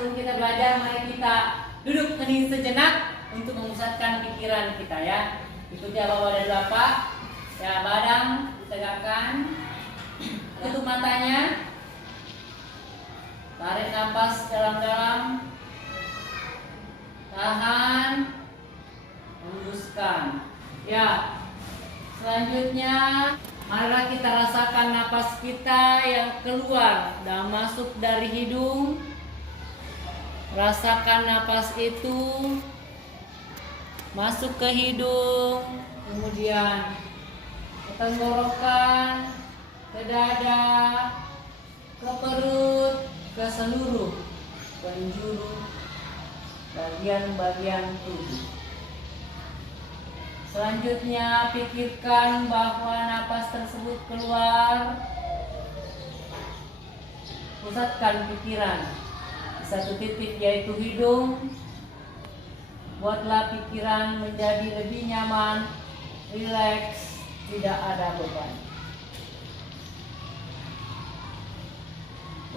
sebelum kita belajar, mari kita duduk hening sejenak untuk memusatkan pikiran kita ya. Ikuti apa dari Bapak. Ya, badan ditegakkan. Tutup matanya. Tarik nafas dalam-dalam. Tahan. Hembuskan. Ya. Selanjutnya, marilah kita rasakan napas kita yang keluar dan masuk dari hidung. Rasakan napas itu masuk ke hidung, kemudian ke tenggorokan, ke dada, ke perut, ke seluruh penjuru bagian-bagian tubuh. Selanjutnya, pikirkan bahwa napas tersebut keluar. Pusatkan pikiran di satu titik, yaitu hidung. Buatlah pikiran menjadi lebih nyaman, rileks, tidak ada beban.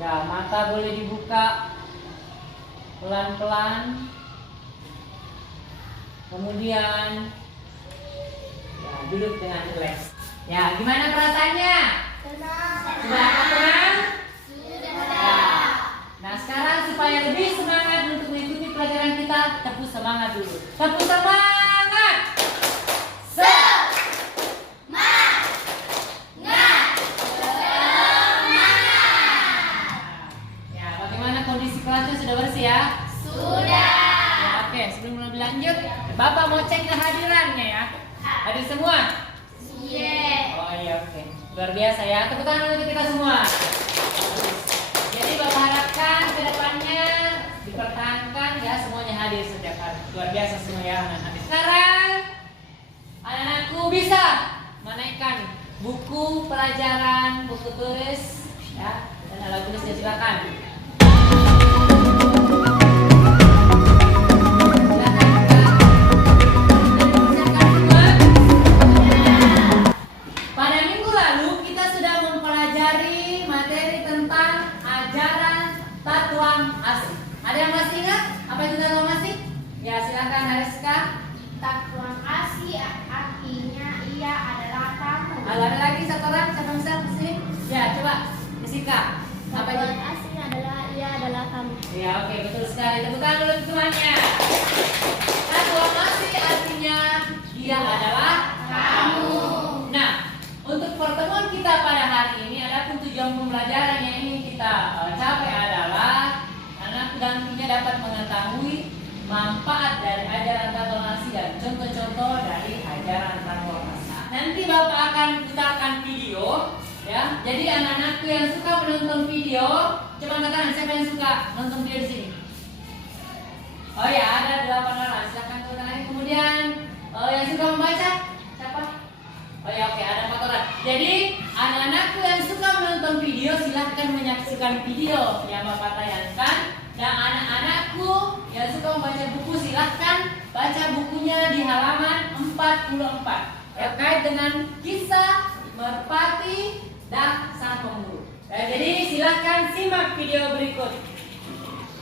Ya, mata boleh dibuka pelan-pelan. Kemudian duduk dengan rileks. Ya, gimana perasaannya? Tenang. Sudah tenang? Sudah. Ya. Nah, sekarang supaya lebih semangat untuk mengikuti pelajaran kita, tepuk semangat dulu. Tepuk semangat. Semangat. Ya, bagaimana kondisi kelasnya, sudah bersih ya? Sudah. Ya, oke, sebelum lebih lanjut, Bapak mau cek kehadirannya ya. Hadir semua? Iya. Oh iya, oke. Luar biasa ya. Tepuk tangan untuk kita semua. Jadi Bapak harapkan ke depannya dipertahankan ya, semuanya hadir setiap hari. Luar biasa semua ya anak-anak. Sekarang anak-anakku bisa menaikkan buku pelajaran, buku tulis ya, dan alat tulisnya, silakan. Ada lagi satu orang, siapa bisa kesini? Ya, coba Jessica. Apa itu? Satuan asing adalah ia adalah kamu. Ya, oke, betul sekali. Tepuk tangan dulu temannya. Satuan asing artinya dia adalah kamu. Nah, untuk pertemuan kita pada hari ini, adapun tujuan pembelajaran yang ingin kita capai adalah anak nantinya dapat mengetahui manfaat dari ajaran tatonasi dan contoh-contoh dari ajaran tatonasi. Nanti Bapak akan putarkan video ya. Jadi anak-anakku yang suka menonton video, coba angkat tangan siapa yang suka nonton video di sini. Oh ya, ada 8 orang. Silakan angkat tangan. Kemudian yang suka membaca siapa? Oh ya, oke, ada 4 orang. Jadi anak-anakku yang suka menonton video, silahkan menyaksikan video yang Bapak tayangkan. Dan anak-anakku yang suka membaca buku, silahkan baca bukunya di halaman 44. Terkait dengan kisah Merpati dan Sang Pemburu. Jadi silahkan simak video berikut.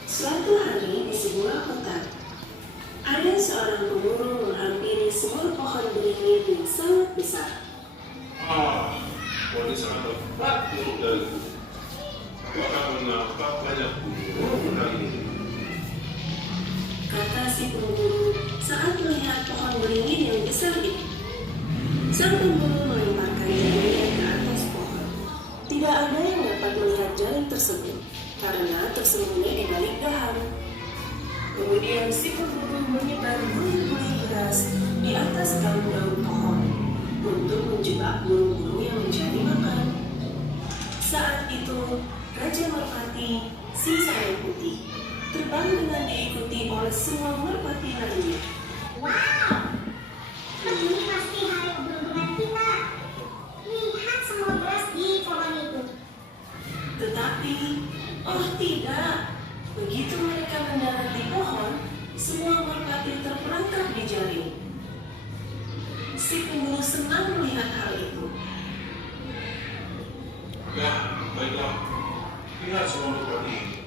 Suatu hari di sebuah hutan, ada seorang pemburu menghampiri sebuah pohon beringin yang sangat besar. Pohon sangat lebat dari apakah menampak banyak burung kali ini? Kata si pemburu saat melihat pohon beringin yang besar itu. Sang pemburu melemparkan jaringnya ke atas pohon. Tidak ada yang dapat melihat jaring tersebut karena tersembunyi di balik dahan. Kemudian si pemburu menyebar guling-guling beras di atas daun-daun pohon untuk menjebak burung-burung yang mencari makan. Saat itu, Raja Merpati, si sayap putih, terbang dengan diikuti oleh semua merpati lainnya. Wow. Ini pasti hari keberuntungan kita. Lihat semua beras di pohon itu. Tetapi, oh tidak, begitu mereka mendarat di pohon, semua merpati terperangkap di jaring. Si pemburu senang melihat hal itu. Ya, baiklah. Lihat semua merpati ini.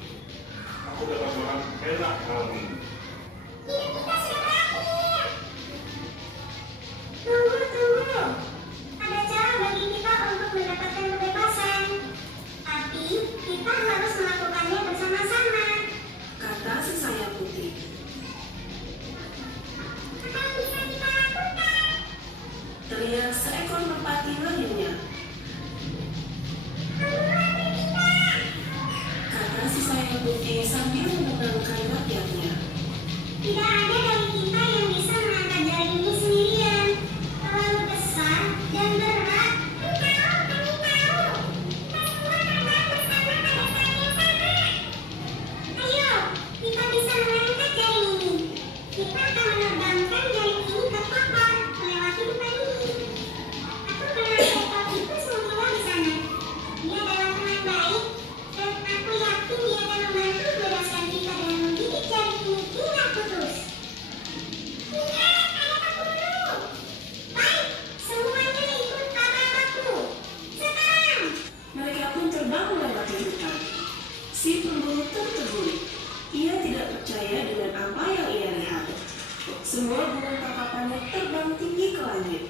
aku dapat makan enak hari ini. Hidup kita sudah berakhir. Tunggu. Ada cara bagi kita untuk mendapatkan kebebasan. Tapi kita harus melakukannya bersama-sama. Kata si sayap putih. Apa yang bisa kita lakukan? Teriak seekor merpati lainnya. Kata si sayap putih sambil menenangkan rakyatnya. Tidak ada dari kita yang bisa mengangkat jaring ini sendirian. Terlalu besar dan berat. Kami tahu. Kita semua terbang bersama pada saat yang sama. Ayo, kita bisa mengangkat jaring ini. Kita akan menerbangkan jaring ini ke kapal melewati hutan ini. Aku pernah lihat tikus menghilang di sana. Dia adalah teman baik dan aku yakin dia akan membantu membebaskan kita dengan menggigit jaring ini hingga putus. Lihat, ada pemburu. Baik, semuanya ikut kata-kataku. Sekarang. Mereka pun terbang melewati hutan. Si pemburu tertegun. Ia tidak percaya dengan apa yang ia lihat. Semua burung tangkapannya terbang tinggi ke langit.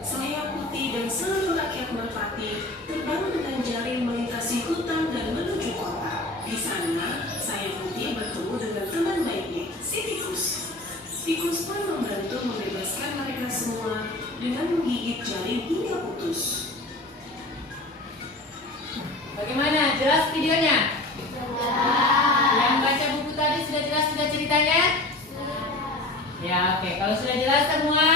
Sayap putih dan seluruh rakyat merpati terbang dengan jaring melintasi hutan dan menuju kota. Di sana, sayap putih bertemu dengan teman baiknya, si tikus. Tikus pun membantu membebaskan mereka semua dengan menggigit jaring hingga putus. Bagaimana? Jelas videonya? Yang baca buku tadi sudah jelas sudah ceritanya? Ya, oke. Kalau sudah jelas semua,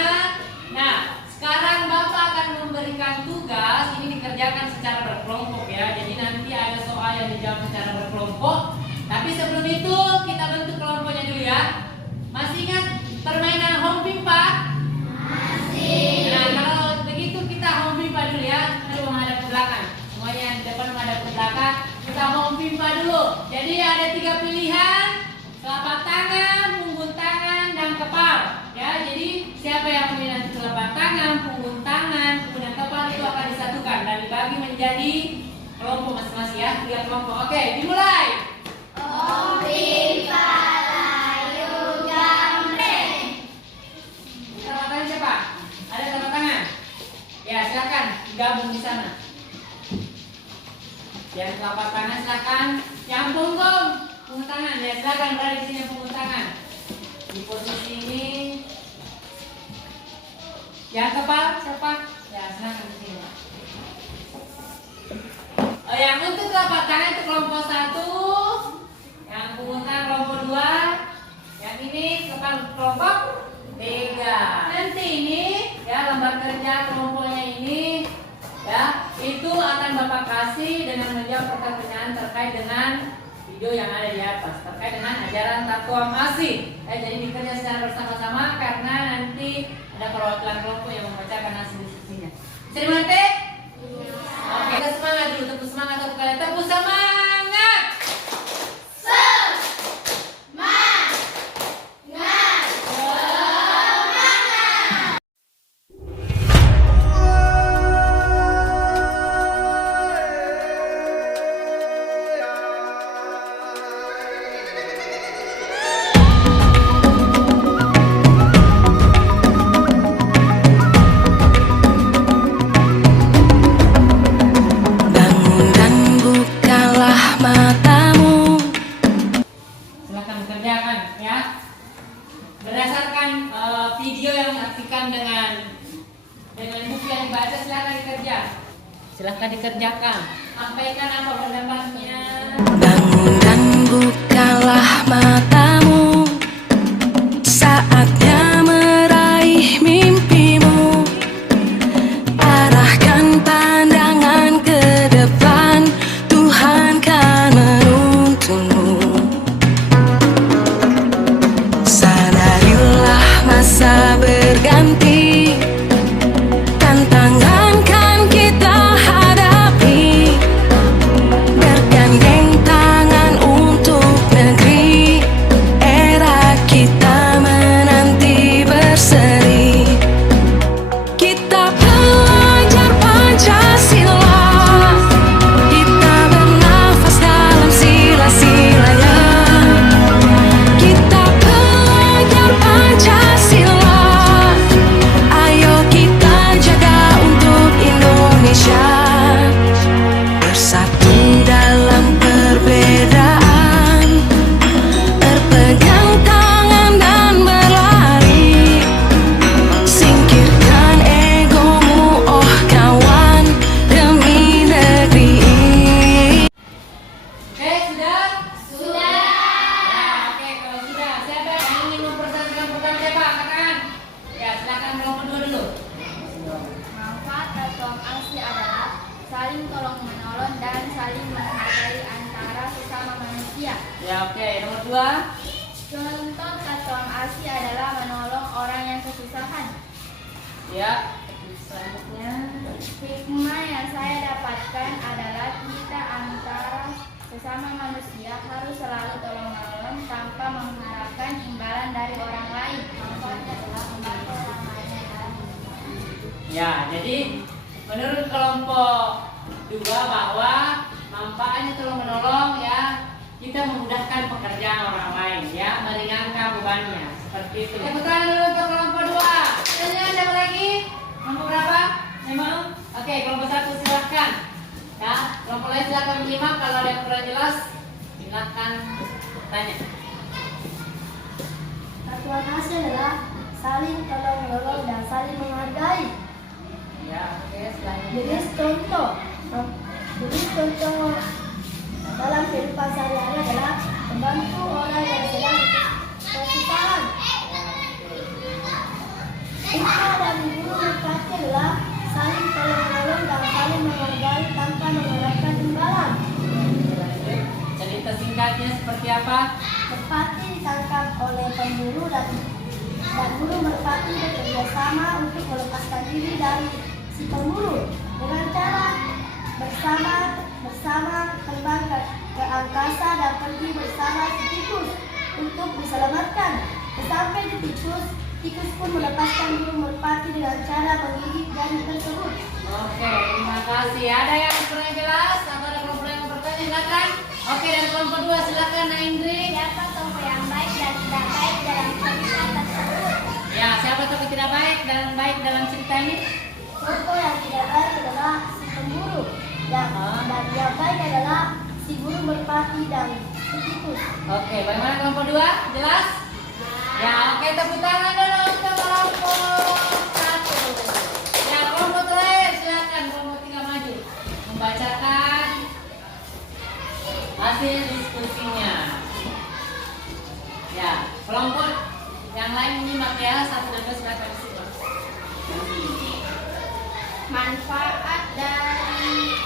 nah sekarang Bapak akan memberikan tugas ini dikerjakan secara berkelompok ya. Jadi nanti ada soal yang dijawab secara berkelompok. Tapi sebelum itu kita bentuk kelompoknya dulu ya. Masih ingat permainan home pimpa? Masih. Nah kalau begitu kita home pimpa dulu ya. Lalu menghadap ke belakang. Semuanya yang di depan menghadap ke belakang. Kita home pimpa dulu. Jadi ada 3 pilihan: telapak tangan, punggung tangan, dan kepal. Ya, jadi siapa yang memilih nanti telapak tangan, punggung tangan, kemudian kepal itu akan disatukan dan dibagi menjadi kelompok masing-masing ya. 3 kelompok. Oke, dimulai. Telapak tangan siapa? Ada telapak tangan? Ya, silakan gabung di sana. Yang telapak tangan silakan. Yang punggung tangan ya silakan berada di sini punggung tangan. Di posisi ini. Yang kepal siapa? Ya silakan di sini. Yang untuk telapak tangan itu kelompok 1. Yang punggung tangan kelompok 2. Yang ini kepal kelompok 3. Nanti ini ya lembar kerja kelompoknya ini ya itu akan Bapak kasih dengan menjawab pertanyaan terkait dengan video yang ada di atas terkait dengan ajaran Tatuam Asih. Jadi dikerja secara bersama-sama karena nanti ada perwakilan kelompok yang membacakan hasil diskusinya. Bisa dimengerti? Oke, kita semangat dulu, tepuk semangat untuk kalian. Tepuk semangat. Berdasarkan video yang diartikan dengan buku yang dibaca, silahkan dikerjakan. Sampaikan apa pendapatnya. Bangun dan bukalah matamu, saatnya meraih mimpimu. Arahkan pandangan ke depan, Tuhan kan menuntunmu. Masa berganti, tantangan kan kita hadapi, dan Ya, oke. Nomor 2. Contoh tatuan ASI adalah menolong orang yang kesusahan. Ya. Selanjutnya. Hikmah yang saya dapatkan adalah kita antara sesama manusia harus selalu tolong-menolong tanpa mengharapkan imbalan dari orang lain. Manfaatnya adalah membantu orang lain dalam Ya, jadi menurut kelompok 2 bahwa manfaatnya tolong menolong ya, kita memudahkan pekerjaan orang lain ya, meringankan bebannya. Seperti itu. Tepuk tangan dulu untuk kelompok 2. Tanya siapa lagi? Kelompok berapa? Memang? Oke, kelompok 1 silahkan. Ya, kelompok lain silahkan menyimak. Kalau ada yang kurang jelas, silahkan tanya. Tatuan ASI adalah saling tolong-menolong dan saling menghargai. Ya, oke, selanjutnya. Jenis contoh dalam kehidupan sehari-hari adalah membantu orang yang sedang kesusahan. Hikmah dari guru merpati adalah saling tolong-menolong dan saling menghargai tanpa mengharapkan imbalan. Cerita singkatnya seperti apa? Merpati ditangkap oleh pemburu dan guru merpati bekerja sama untuk melepaskan diri dari si pemburu dengan cara bersama terbang ke angkasa dan pergi bersama si tikus untuk diselamatkan. Sampai di tikus pun melepaskan guru merpati dengan cara menggigit jaring tersebut. Oke, terima kasih. Ada yang kurang jelas? Atau ada kelompok yang bertanya? Silakan. Oke, dan kelompok 2 silakan, Naindri. Siapa tokoh yang baik dan tidak baik dalam cerita tersebut? Ya, siapa tokoh tidak baik dan baik dalam cerita ini? Tokoh yang tidak baik adalah si pemburu, dan yang baik adalah si guru merpati dan si tikus. Oke, bagaimana kelompok 2? Jelas? Ya, oke, tepuk tangan dulu untuk kelompok 1. Ya, kelompok terakhir silakan, kelompok 3 maju membacakan hasil diskusinya. Ya, kelompok yang lain menyimak ya, 1 dan 2 silakan simak. Manfaat dari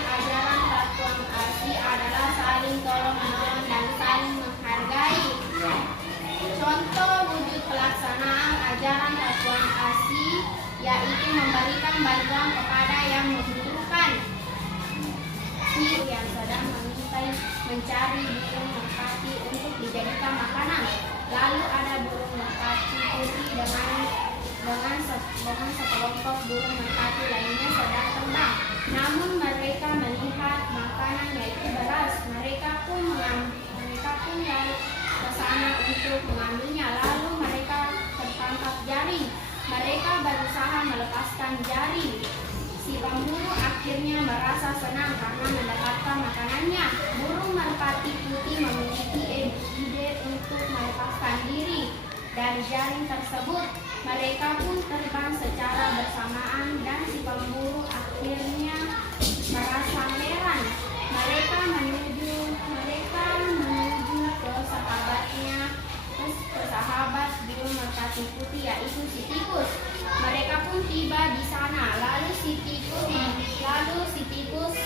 ajaran tatuan ASI adalah saling tolong-menolong dan saling menghargai. Contoh wujud pelaksanaan ajaran tatuan ASI yaitu memberikan bantuan kepada yang membutuhkan. Hiu yang sedang mengintai mencari burung merpati untuk dijadikan makanan. Lalu ada burung merpati putih dengan sekelompok burung merpati lainnya sedang terbang. Namun mereka melihat makanan yaitu beras. Mereka pun lari ke sana untuk mengambilnya. Lalu mereka tertangkap jaring. Mereka berusaha melepaskan jaring. Si pemburu akhirnya merasa senang karena mendapatkan makanannya. Burung merpati putih memiliki ide untuk melepaskan diri dari jaring tersebut. Mereka pun terbang secara bersamaan dan si pemburu akhirnya merasa heran. Mereka menuju ke sahabat burung merpati putih yaitu si tikus. Mereka pun tiba di sana. Lalu si tikus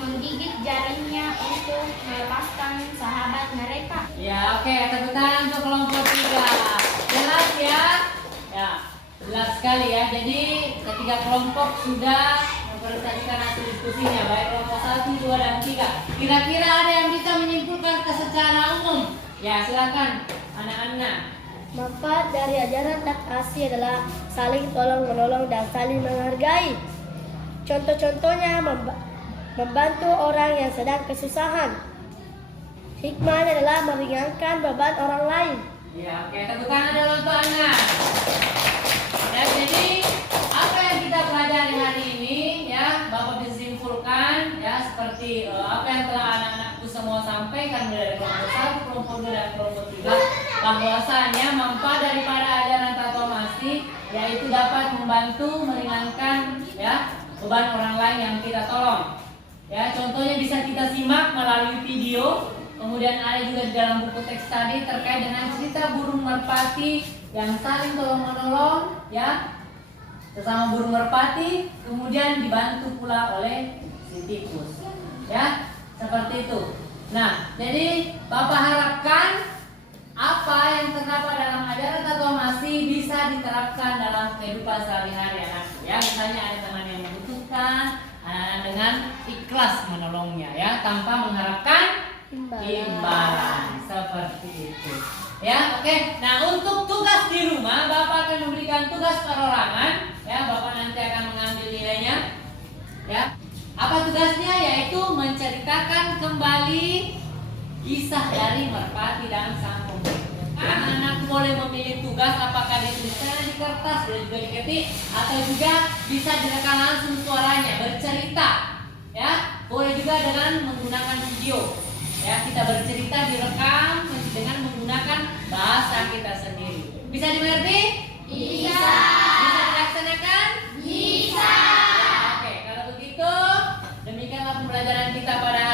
menggigit jaringnya untuk melepaskan sahabat mereka. Ya, oke, tepuk tangan untuk kelompok 3. Jelas ya? Ya, jelas sekali ya. Jadi ketiga kelompok sudah mempresentasikan hasil diskusinya, baik kelompok 1, 2, dan 3. Kira-kira ada yang bisa menyimpulkan secara umum? Ya, silakan anak-anak. Manfaat dari ajaran ASI adalah saling tolong-menolong dan saling menghargai. Contoh-contohnya membantu orang yang sedang kesusahan. Hikmahnya adalah meringankan beban orang lain. Ya, oke, tepuk tangan dulu untuk anak. Ya, jadi apa yang kita pelajari hari ini ya, Bapak bisa simpulkan ya seperti apa yang telah anak-anakku semua sampaikan dari kelompok 1, kelompok 2, dan kelompok 3, bahwasanya manfaat daripada ajaran tatuan ASI yaitu dapat membantu meringankan ya beban orang lain yang kita tolong. Ya, contohnya bisa kita simak melalui video. Kemudian ada juga di dalam buku teks tadi terkait dengan cerita burung merpati yang saling tolong-menolong ya sesama burung merpati, kemudian dibantu pula oleh si tikus. Ya, seperti itu. Nah, jadi Bapak harapkan apa yang terdapat dalam ajaran Ketua Masih bisa diterapkan dalam kehidupan sehari-hari anakku ya. Misalnya ada teman yang membutuhkan, anak-anak dengan ikhlas menolongnya ya, tanpa mengharapkan imbalan seperti itu. Ya, oke. Nah, untuk tugas di rumah, Bapak akan memberikan tugas perorangan. Ya, Bapak nanti akan mengambil nilainya. Ya, apa tugasnya? Yaitu menceritakan kembali kisah dari Merpati dan sang pembunuh. Anak boleh memilih tugas, apakah dituliskan di kertas, boleh juga diketik, atau juga bisa direkam langsung suaranya, bercerita. Ya, boleh juga dengan menggunakan video. Ya, kita bercerita direkam dengan menggunakan bahasa kita sendiri. Bisa dimengerti? Bisa. Bisa dilaksanakan? Bisa. Oke, kalau begitu demikianlah pembelajaran kita pada